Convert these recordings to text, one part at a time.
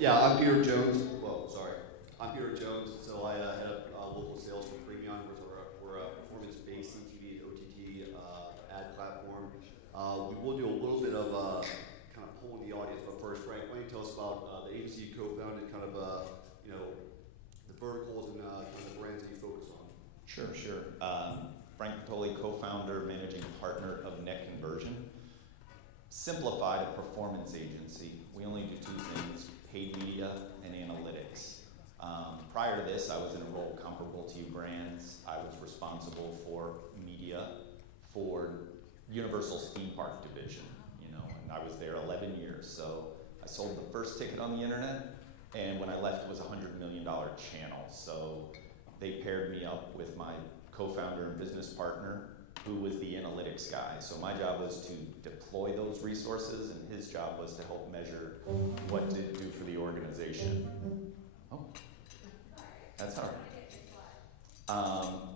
Yeah, I'm Peter Jones. Well, sorry. I'm Peter Jones. So I head up local sales for Premion. We're a performance-based CTV and OTT ad platform. We will do a little bit of kind of polling the audience, but first, Frank, why don't you tell us about the agency you co-founded, kind of the verticals and kind of the brands that you focus on. Sure. Frank Vertolli, co-founder, managing partner of Net Conversion. Simplified, a performance agency. We only do two things: paid media and analytics. Prior to this, I was in a role comparable to you brands. I was responsible for media for Universal's theme park division, and I was there 11 years. So I sold the first ticket on the internet, and when I left, it was a $100 million channel. So they paired me up with my co-founder and business partner, who was the analytics guy. So my job was to deploy those resources, and his job was to help measure what did it do for the organization. Oh, that's all right.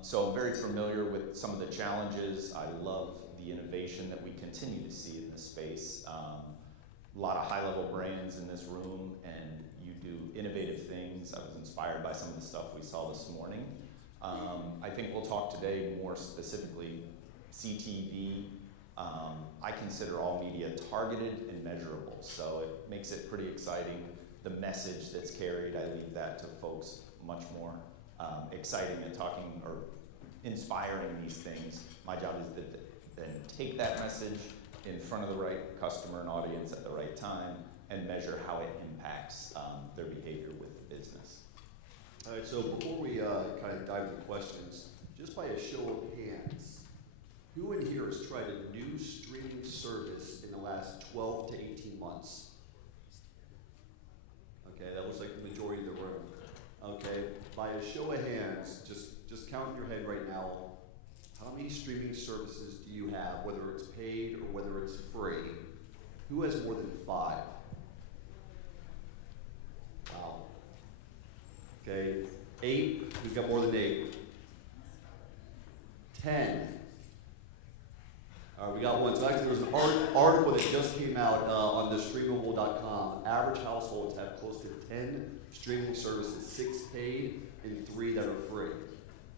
So I'm very familiar with some of the challenges. I love the innovation that we continue to see in this space. A lot of high-level brands in this room, and you do innovative things. I was inspired by some of the stuff we saw this morning. I think we'll talk today more specifically CTV. I consider all media targeted and measurable, so it makes it pretty exciting. The message that's carried, I leave that to folks much more exciting than talking or inspiring these things. My job is to then take that message in front of the right customer and audience at the right time and measure how it impacts their behavior with the business. All right, so before we kind of dive into questions, just by a show of hands, who in here has tried a new streaming service in the last 12 to 18 months? Okay, that looks like the majority of the room. Okay, by a show of hands, just count in your head right now, how many streaming services do you have, whether it's paid or whether it's free? Who has more than 5? Wow. Okay, 8, who's got more than 8? 10. All right, we got one. So actually there's an article that just came out on the streamable.com. Average households have close to 10 streaming services, 6 paid and 3 that are free.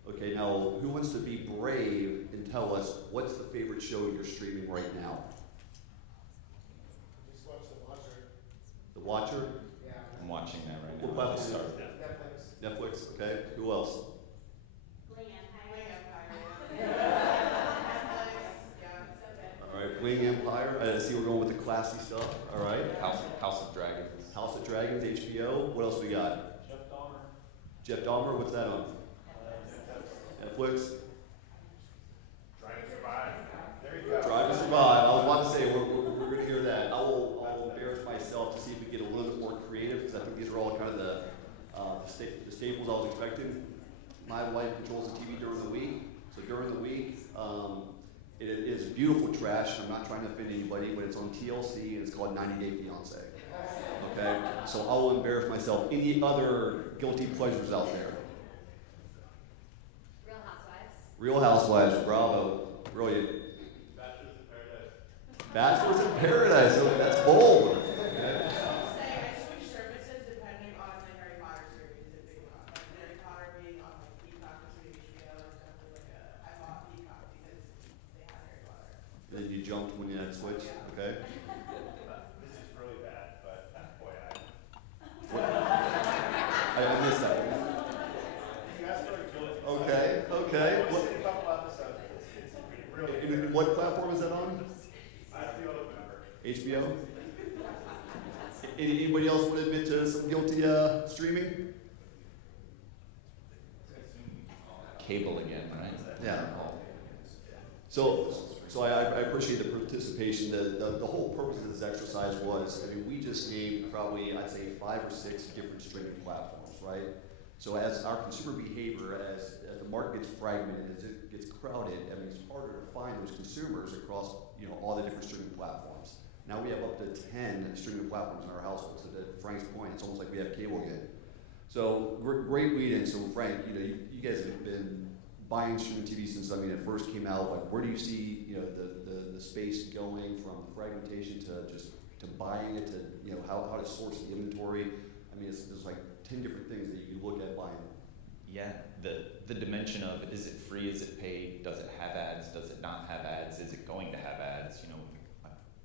Okay, now who wants to be brave and tell us what's the favorite show you're streaming right now? Just watch The Watcher. The Watcher? Yeah. I'm watching that right now. What platform? Netflix, okay. Who else? Bling Empire. All right, Bling Empire. I see we're going with the classy stuff. All right. House of Dragons. House of Dragons, HBO. What else we got? Jeff Dahmer, what's that on? Netflix. Drive to Survive. There you go. Drive to Survive. I was about to say, we're going to hear that. I will embarrass myself to see if we get a little bit more creative, because I think these are all kind of the staples I was expecting. My wife controls the TV during the week, so during the week, it is beautiful trash. I'm not trying to offend anybody, but it's on TLC, and it's called 90 Day Fiancé. Okay? So I will embarrass myself. Any other guilty pleasures out there? Real Housewives, bravo. Brilliant. Bachelors in Paradise. Okay, that's bold. Okay. I'll say I switch services depending on the Harry Potter series if they come. Like Harry Potter being on like Peacock or HBO or something like I bought Peacock because they had Harry Potter. Then you jumped when you had to switch? Okay. This is really bad, but FYI. I missed that. You asked for a guilty. Okay. I've seen a couple episodes. It's really And what platform is that on? I feel a member. HBO? Anybody else want to admit to some guilty streaming? Cable again, right? Yeah. So I appreciate the participation. The whole purpose of this exercise was, we just named probably, I'd say, 5 or 6 different streaming platforms, right? So as our consumer behavior, as the market gets fragmented, as it gets crowded, it's harder to find those consumers across all the different streaming platforms. Now we have up to 10 streaming platforms in our household. So to Frank's point, it's almost like we have cable again. So great lead-in. So Frank, you guys have been buying streaming TV since it first came out. Like, where do you see the space going from fragmentation to buying it to how to source the inventory? I mean, there's like 10 different things that you look at buying. Yeah, the dimension of, is it free, is it paid, does it have ads, does it not have ads, is it going to have ads? You know,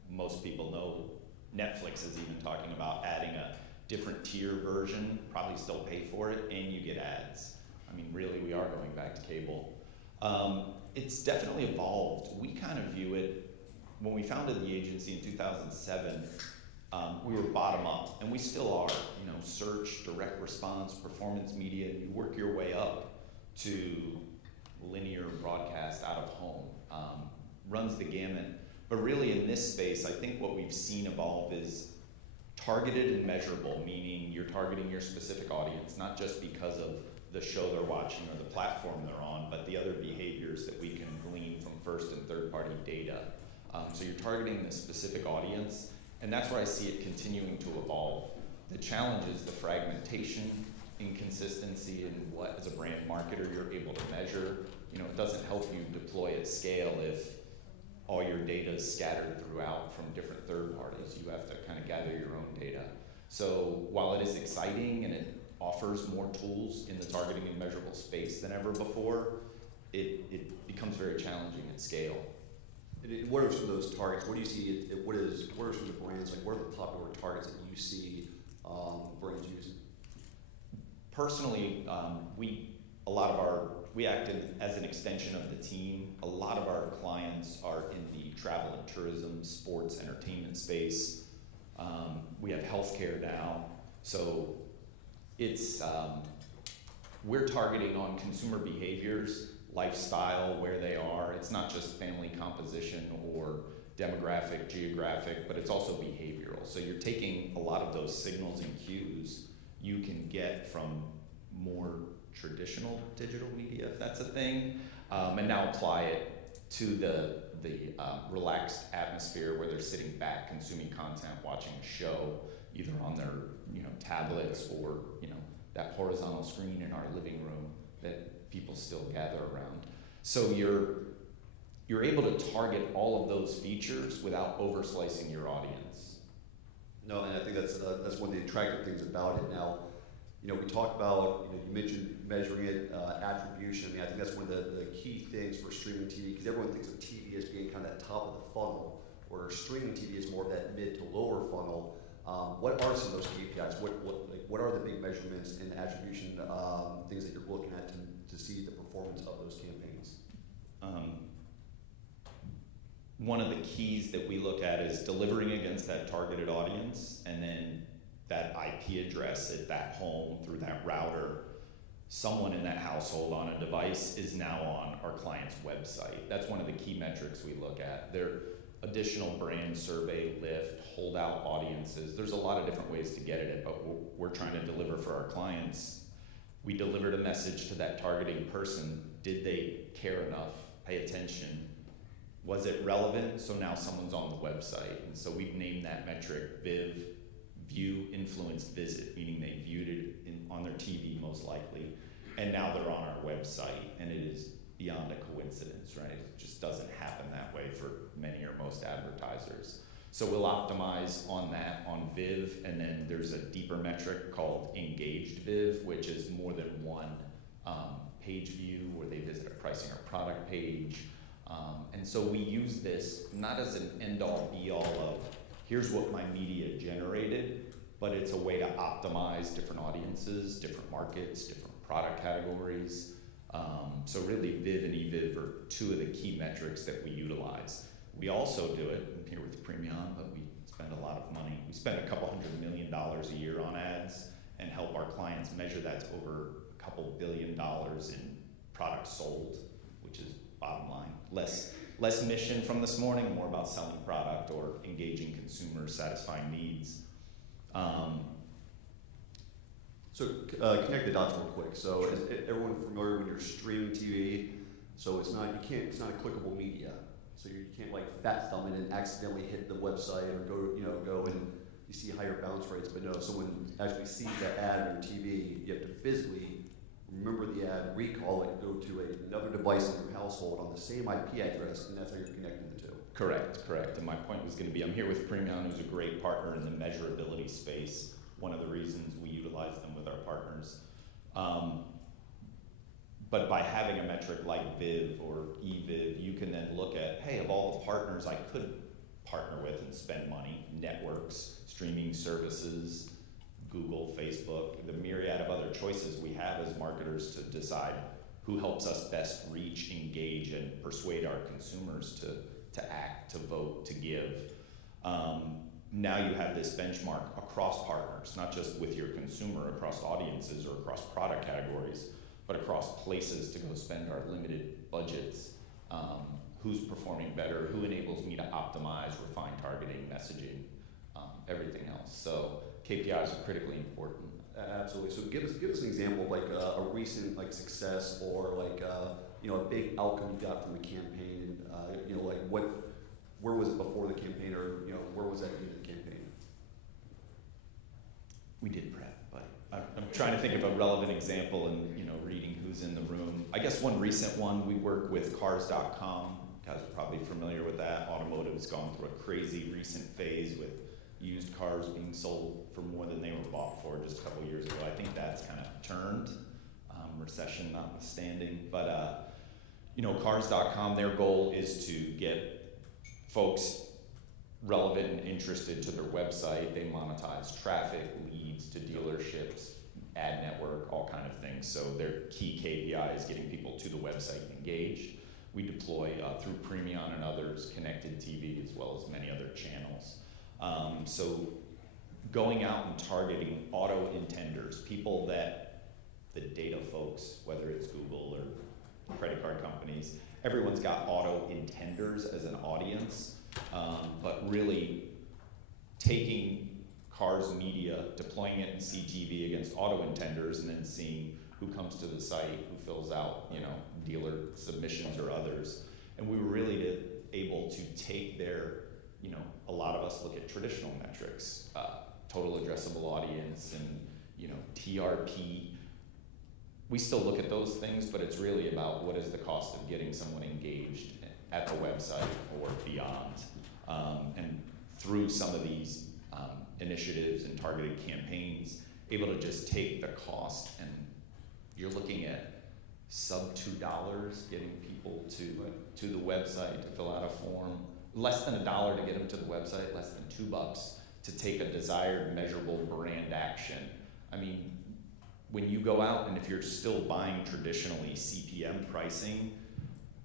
most people know Netflix is even talking about adding a different tier version, probably still pay for it, and you get ads. I mean, really, we are going back to cable. It's definitely evolved. We kind of view it, when we founded the agency in 2007, we were bottom up, and we still are. You know, search, direct response, performance media, you work your way up to linear broadcast out of home. Runs the gamut. But really in this space, I think what we've seen evolve is targeted and measurable, meaning you're targeting your specific audience, not just because of the show they're watching or the platform they're on, but the other behaviors that we can glean from first and third party data. So you're targeting the specific audience, and that's where I see it continuing to evolve. The challenge is the fragmentation, inconsistency in what, as a brand marketer, you're able to measure. You know, it doesn't help you deploy at scale if all your data is scattered throughout from different third parties. You have to kind of gather your own data. So while it is exciting and it offers more tools in the targeting and measurable space than ever before, it becomes very challenging at scale. And what are some of those targets? What do you see? What are some of the brands, like what are the popular targets that you see brands using? Personally, we acted as an extension of the team. A lot of our clients are in the travel and tourism, sports, entertainment space. We have healthcare now. So it's, we're targeting on consumer behaviors, lifestyle, where they are. It's not just family composition or demographic, geographic, but it's also behavioral. So you're taking a lot of those signals and cues you can get from more traditional digital media, if that's a thing, and now apply it to the relaxed atmosphere where they're sitting back, consuming content, watching a show, either on their tablets or that horizontal screen in our living room that people still gather around. So you're able to target all of those features without over-slicing your audience. No, and I think that's one of the attractive things about it. Now, we talk about, you mentioned measuring it, attribution. I mean, I think that's one of the key things for streaming TV, because everyone thinks of TV as being kind of that top of the funnel, where streaming TV is more of that mid to lower funnel. What are some of those KPIs? What are the big measurements and attribution things that you're looking at to see the performance of those campaigns? One of the keys that we look at is delivering against that targeted audience, and then that IP address at that home through that router. Someone in that household on a device is now on our client's website. That's one of the key metrics we look at. There are additional brand survey, lift, holdout audiences. There's a lot of different ways to get at it, but we're trying to deliver for our clients. We delivered a message to that targeting person. Did they care enough, pay attention? Was it relevant? So now someone's on the website. And so we've named that metric VIV, view, influence, visit, meaning they viewed it on their TV most likely, and now they're on our website, and it is beyond a coincidence, right? It just doesn't happen that way for many or most advertisers. So we'll optimize on that, on VIV, and then there's a deeper metric called engaged VIV, which is more than one page view where they visit a pricing or product page. And so we use this not as an end-all be-all of here's what my media generated, but it's a way to optimize different audiences, different markets, different product categories. So really VIV and eVIV are two of the key metrics that we utilize. We also do it here with Premion, but we spend a lot of money. We spend $200 million a year on ads and help our clients measure that over $2 billion in products sold, which is bottom line. Less mission from this morning, more about selling product or engaging consumers, satisfying needs. So connect the dots real quick. So is everyone familiar when you're streaming TV? So it's not a clickable media. So you can't like fat thumb it and accidentally hit the website or go and you see higher bounce rates. But no, someone actually sees that ad on your TV. You have to physically remember the ad, recall it, go to another device in your household on the same IP address, and that's how you're connecting the two. Correct. And my point was going to be, I'm here with Premion, who's a great partner in the measurability space. one of the reasons we utilize them with our partners. But by having a metric like Viv or eViv, you can then look at, hey, of all the partners I could partner with and spend money, networks, streaming services, Google, Facebook, the myriad of other choices we have as marketers to decide who helps us best reach, engage, and persuade our consumers to act, to vote, to give. Now you have this benchmark across partners, not just with your consumer, across audiences or across product categories, but across places to go spend our limited budgets. Who's performing better, who enables me to optimize, refine targeting, messaging, everything else. So KPIs are critically important. Absolutely. So give us an example of like a recent like success or like a big outcome you got from the campaign. Like where was it before the campaign, or where was that in the campaign? We did prep, but I'm trying to think of a relevant example and reading who's in the room. I guess one recent one, we work with Cars.com. You guys are probably familiar with that. Automotive's gone through a crazy recent phase with used cars being sold for more than they were bought for just a couple years ago. I think that's kind of turned, recession notwithstanding. But Cars.com, their goal is to get folks relevant and interested to their website. They monetize traffic, leads to dealerships, ad network, all kind of things. So their key KPI is getting people to the website engaged. We deploy through Premion and others, connected TV, as well as many other channels. So going out and targeting auto intenders, people that the data folks, whether it's Google or credit card companies, everyone's got auto intenders as an audience, but really taking Cars media, deploying it in CTV against auto intenders, and then seeing who comes to the site, who fills out, dealer submissions or others. And we were really able to take their, a lot of us look at traditional metrics, total addressable audience and, TRP. We still look at those things, but it's really about what is the cost of getting someone engaged at the website or beyond. And through some of these initiatives and targeted campaigns, able to just take the cost, and you're looking at sub $2 getting people to the website to fill out a form, less than $1 to get them to the website, less than $2 to take a desired measurable brand action. I mean, when you go out and if you're still buying traditionally CPM pricing,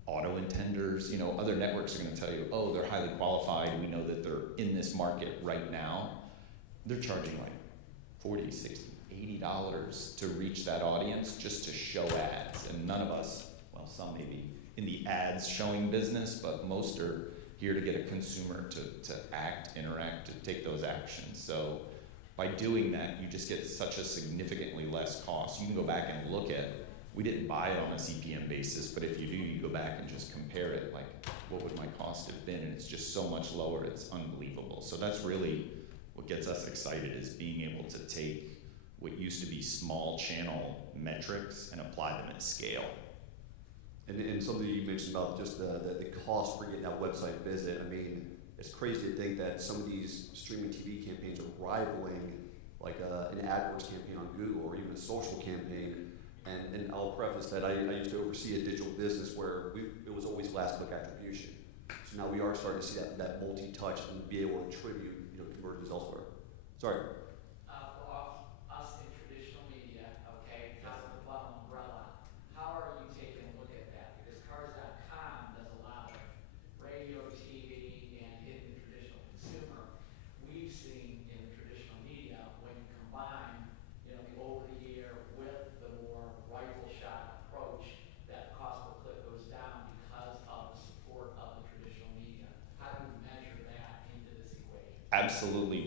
auto intenders, other networks are going to tell you, oh, they're highly qualified. We know that they're in this market right now. They're charging like $40, $60, $80 to reach that audience just to show ads. And none of us, well, some maybe in the ads showing business, but most are here to get a consumer to act, interact, to take those actions. So by doing that, you just get such a significantly less cost. You can go back and look at, we didn't buy it on a CPM basis, but if you do, you go back and just compare it, like what would my cost have been? And it's just so much lower, it's unbelievable. So that's really what gets us excited, is being able to take what used to be small channel metrics and apply them at scale. And something you mentioned about just the cost for getting that website visit. I mean, it's crazy to think that some of these streaming TV campaigns are rivaling like an AdWords campaign on Google or even a social campaign. And I'll preface that I used to oversee a digital business where it was always last click attribution. So now we are starting to see that multi-touch and be able to attribute conversions elsewhere. Sorry. For us in traditional media, okay, top of the funnel umbrella, how are you taking a look at that? Because Cars.com does a lot of radio, TV, and hidden traditional consumer. We've seen in the traditional media, when you combine, the over-the-air with the more rifle shot approach, that cost per click goes down because of the support of the traditional media. How do you measure that into this equation? Absolutely.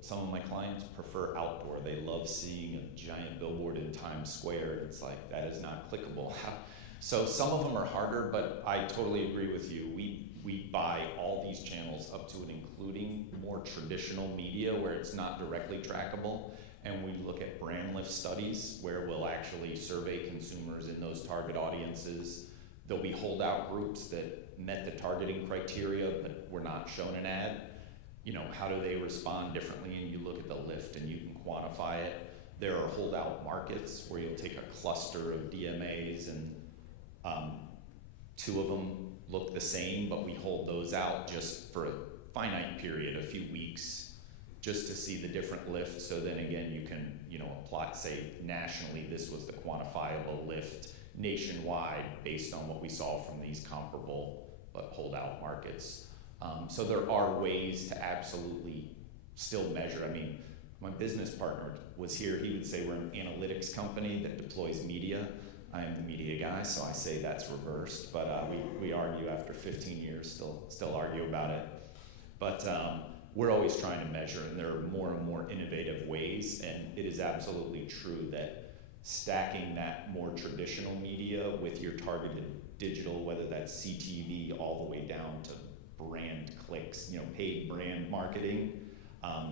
Some of my clients prefer outdoor. They love seeing a giant billboard in Times Square. It's like, that is not clickable. So some of them are harder, but I totally agree with you. We buy all these channels up to and including more traditional media where it's not directly trackable. And we look at brand lift studies where we'll actually survey consumers in those target audiences. There'll be holdout groups that met the targeting criteria but were not shown an ad. How do they respond differently? And you look at the lift and you can quantify it. There are holdout markets where you'll take a cluster of DMAs and 2 of them look the same, but we hold those out just for a finite period, a few weeks, just to see the different lifts. So then again, you can, apply, say nationally, this was the quantifiable lift nationwide based on what we saw from these comparable but holdout markets. So there are ways to absolutely still measure. I mean, my business partner was here. He would say we're an analytics company that deploys media. I am the media guy, so I say that's reversed. But we argue after 15 years, still argue about it. But we're always trying to measure, and there are more and more innovative ways. And it is absolutely true that stacking that more traditional media with your targeted digital, whether that's CTV all the way down to brand clicks, paid brand marketing,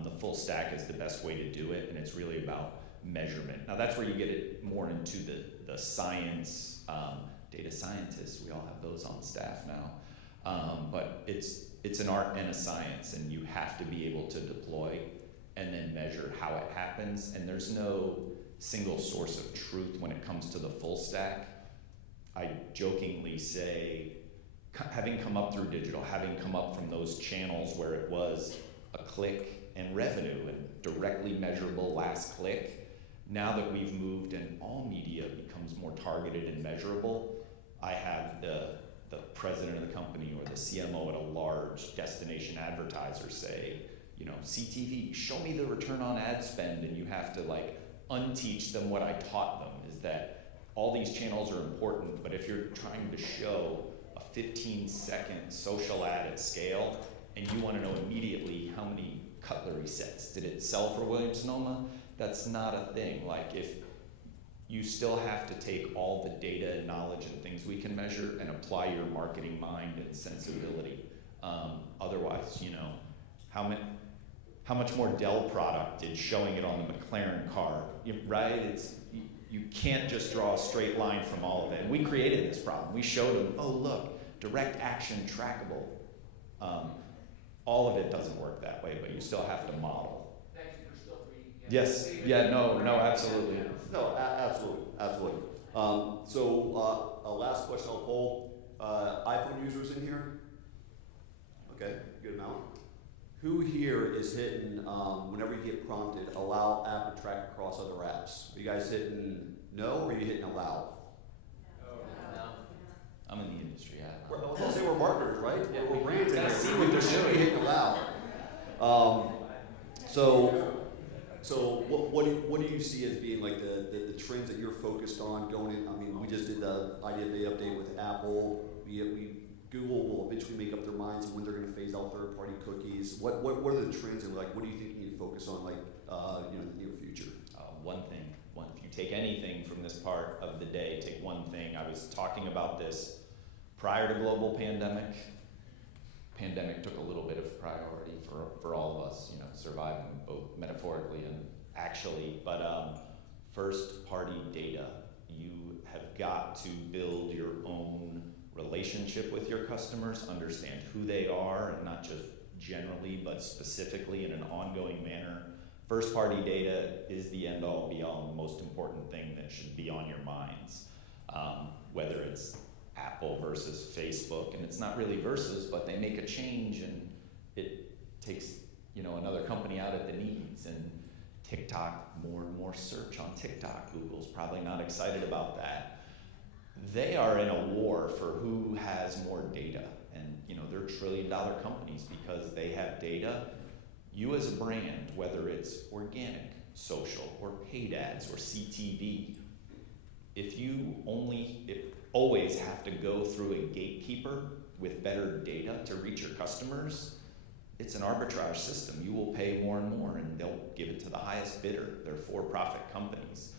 the full stack is the best way to do it, and it's really about measurement. Now that's where you get it more into the science, data scientists, we all have those on staff now, but it's an art and a science, and you have to be able to deploy and then measure how it happens, and there's no single source of truth when it comes to the full stack. I jokingly say, having come up through digital, having come up from those channels where it was a click and revenue and directly measurable last click, now that we've moved and all media becomes more targeted and measurable, I have the president of the company or the CMO at a large destination advertiser say, CTV, show me the return on ad spend, and you have to unteach them what I taught them, is that all these channels are important, but if you're trying to show a 15-second social ad at scale and you want to know immediately how many cutlery sets did it sell for Williams-Sonoma, that's not a thing. If you still have to take all the data and knowledge and things we can measure and apply your marketing mind and sensibility. Otherwise, how much more Dell product did showing it on the McLaren car, right? You can't just draw a straight line from all of it. And we created this problem. We showed them, oh look, direct action trackable. All of it doesn't work that way, but you still have to model. Thank you for still reading. Yes, yeah, no, absolutely. No, absolutely. So last question I'll poll. iPhone users in here? Okay, good amount. Who here is hitting, whenever you get prompted, allow app to track across other apps? Are you guys hitting no, or are you hitting allow? No. I'm in the industry. I'll say we're marketers, right? Yeah, we're brands in here. see what they're should be doing. hitting allow. So what do you see as being the trends that you're focused on going in? I mean, we just did the IDFA update with Apple. Google will eventually make up their minds on when they're going to phase out third-party cookies. What are the trends, and what do you think you need to focus on, in the near future? One thing. If you take anything from this part of the day, take one thing. I was talking about this prior to global pandemic. Pandemic took a little bit of priority for all of us, surviving both metaphorically and actually. But first-party data, you have got to build your own relationship with your customers, understand who they are, and not just generally, but specifically in an ongoing manner. First-party data is the end-all, be-all, and most important thing that should be on your minds. Whether it's Apple versus Facebook, and it's not really versus, but they make a change, and it takes another company out at the knees. And TikTok, more and more search on TikTok. Google's probably not excited about that. They are in a war for who has more data, and they're trillion-dollar companies because they have data. You as a brand, whether it's organic, social, or paid ads, or CTV, if you always have to go through a gatekeeper with better data to reach your customers, it's an arbitrage system. You will pay more and more, and they'll give it to the highest bidder. They're for-profit companies.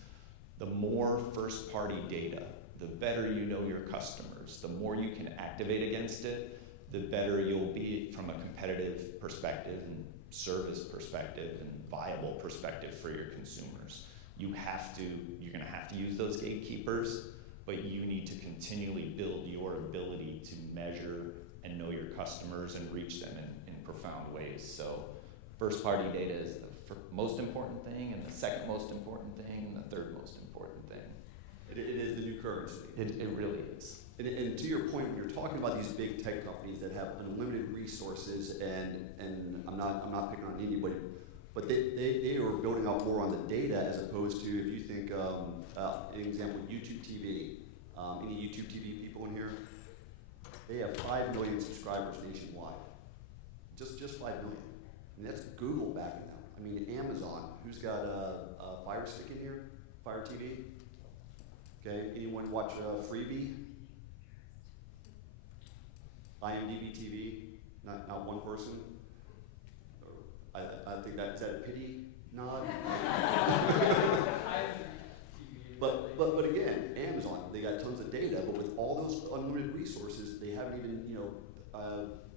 The more first-party data, the better you know your customers, the more you can activate against it, the better you'll be from a competitive perspective and service perspective and viable perspective for your consumers. You're going to have to use those gatekeepers, but you need to continually build your ability to measure and know your customers and reach them in profound ways. So first-party data is the most important thing, and the second most important thing, and the third most important thing. It is the new currency. It really is. And to your point, when you're talking about these big tech companies that have unlimited resources, and I'm not picking on anybody, but they are building out more on the data as opposed to, if you think, an example, YouTube TV. Any YouTube TV people in here? They have 5 million subscribers nationwide. Just 5 million. And that's Google backing them. I mean, Amazon, who's got a Fire Stick in here? Fire TV? Okay, anyone watch Freebie? IMDb TV? Not one person? I think is that a pity nod? But again, Amazon, they got tons of data, but with all those unlimited resources, they haven't even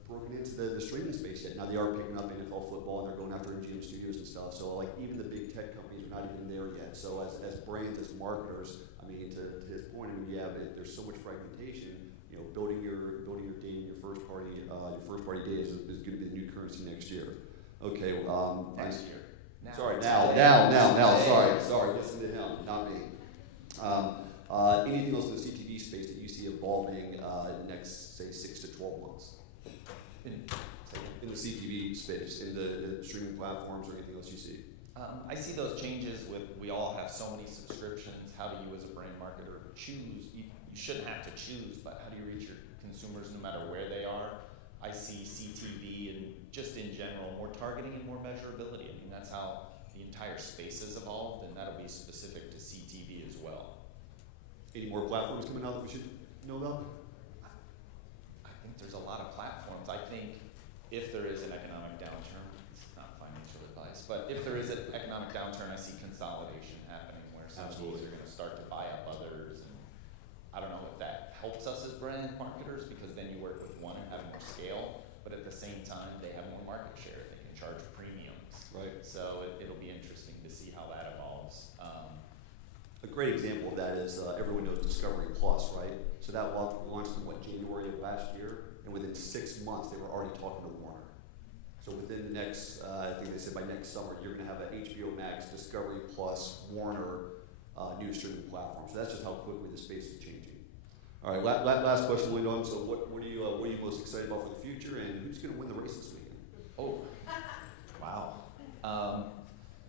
broken into the streaming space yet. Now they are picking up NFL football and they're going after MGM Studios and stuff. So like even the big tech companies are not even there yet. So as brands, as marketers, I mean, to his point, I mean, there's so much fragmentation. You know, building your data, your first party data is going to be the new currency next year. Okay. Next year. Now. Sorry. Sorry. Listen to him, not me. Anything else in the CTV space that you see evolving next, say, 6 to 12 months? In the CTV space, in the streaming platforms, or anything else you see? I see those changes we all have so many subscriptions. How do you as a brand marketer choose? You shouldn't have to choose, but how do you reach your consumers no matter where they are? I see CTV and just in general, more targeting and more measurability. I mean, that's how the entire space has evolved, and that'll be specific to CTV as well. Any more platforms coming out that we should know about? I think there's a lot of platforms. I think if there is an economic downturn, it's not financial advice, but if there is an economic downturn, I see consolidation happening where some of these are going to start to buy up others. And I don't know if that helps us as brand marketers, because then you work with one and have more scale, but at the same time, they have more market share. They can charge premiums. Right. So it'll be interesting to see how that evolves. A great example of that is everyone knows Discovery Plus, right? So that launched in January of last year, and within 6 months they were already talking to Warner. So within the next, I think they said by next summer, you're going to have an HBO Max, Discovery Plus, Warner new streaming platform. So that's just how quickly the space is changing. All right, last question, Lyndon. So what are you most excited about for the future, and who's going to win the race this weekend? Oh, wow.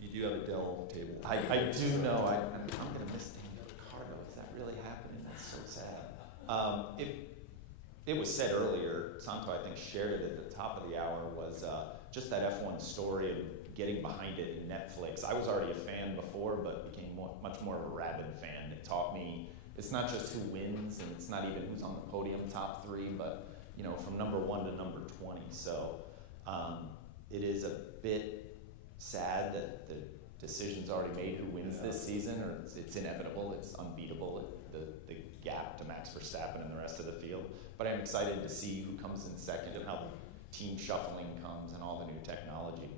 You do have a Dell table. I do know. I'm going to miss Daniel Ricciardo. Is that really happening? That's so sad. It was said earlier, Santo I think shared it at the top of the hour, was just that F1 story of getting behind it in Netflix. I was already a fan before, but became much more of a rabid fan. It taught me it's not just who wins, and it's not even who's on the podium, top 3, but from number 1 to number 20. So it is a bit sad that the decision's already made who wins this season, or it's inevitable, it's unbeatable, the gap to Max Verstappen and the rest of the field. But I'm excited to see who comes in second and how the team shuffling comes and all the new technology.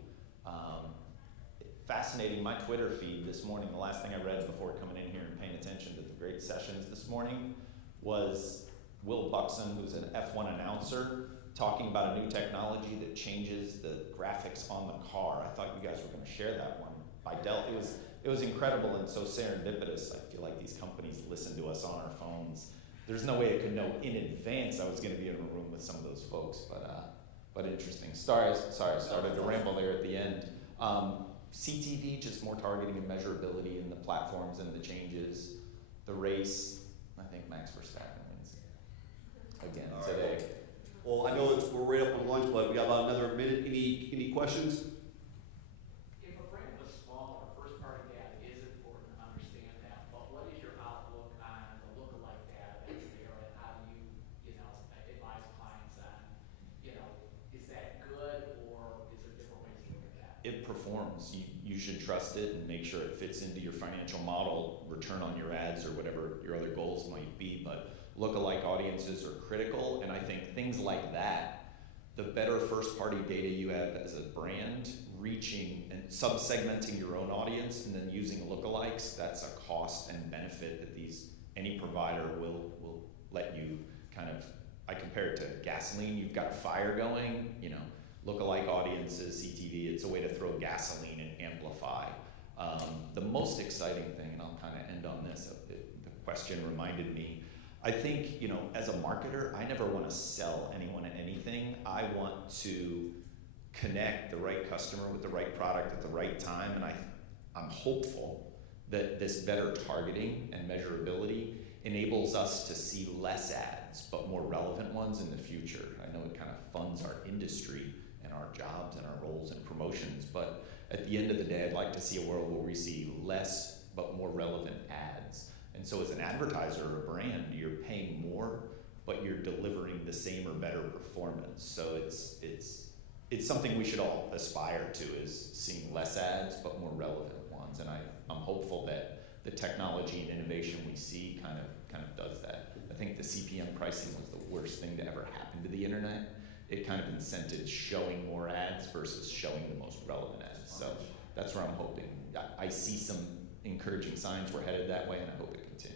Fascinating, my Twitter feed this morning, the last thing I read before coming in here and paying attention to the great sessions this morning was Will Buxton, who's an F1 announcer, talking about a new technology that changes the graphics on the car. I thought you guys were going to share that one by Dell. It was incredible and so serendipitous. I feel like these companies listen to us on our phones. There's no way I could know in advance I was going to be in a room with some of those folks, but interesting. Sorry, I started to ramble there at the end. CTV, just more targeting and measurability in the platforms and the changes. The race, I think Max Verstappen wins again today. Well, I know we're right up on lunch, but we got about another minute. Any questions? If a brand was smaller, first-party data is important to understand that, but what is your outlook on the lookalike data that's there, and how do you, advise clients on, is that good, or is there different ways to look at that? It performs. You should trust it and make sure it fits into your financial model, return on your ads, or whatever your other goals might be, but lookalike audiences are critical, and I think things like that, the better first-party data you have as a brand, reaching and sub-segmenting your own audience and then using lookalikes, that's a cost and benefit that any provider will let you kind of, I compare it to gasoline. You've got a fire going, lookalike audiences, CTV, it's a way to throw gasoline and amp amplify. The most exciting thing, and I'll kind of end on this, the question reminded me, I think, you know, as a marketer, I never want to sell anyone anything. I want to connect the right customer with the right product at the right time, and I'm hopeful that this better targeting and measurability enables us to see less ads, but more relevant ones in the future. I know it kind of funds our industry and our jobs and our roles and promotions, but at the end of the day, I'd like to see a world where we see less but more relevant ads. And so as an advertiser or a brand, you're paying more, but you're delivering the same or better performance. So it's something we should all aspire to, is seeing less ads but more relevant ones. And I'm hopeful that the technology and innovation we see kind of does that. I think the CPM pricing was the worst thing to ever happen to the internet. It kind of incented showing more ads versus showing the most relevant ads. So that's where I'm hoping. I see some encouraging signs we're headed that way, and I hope it continues.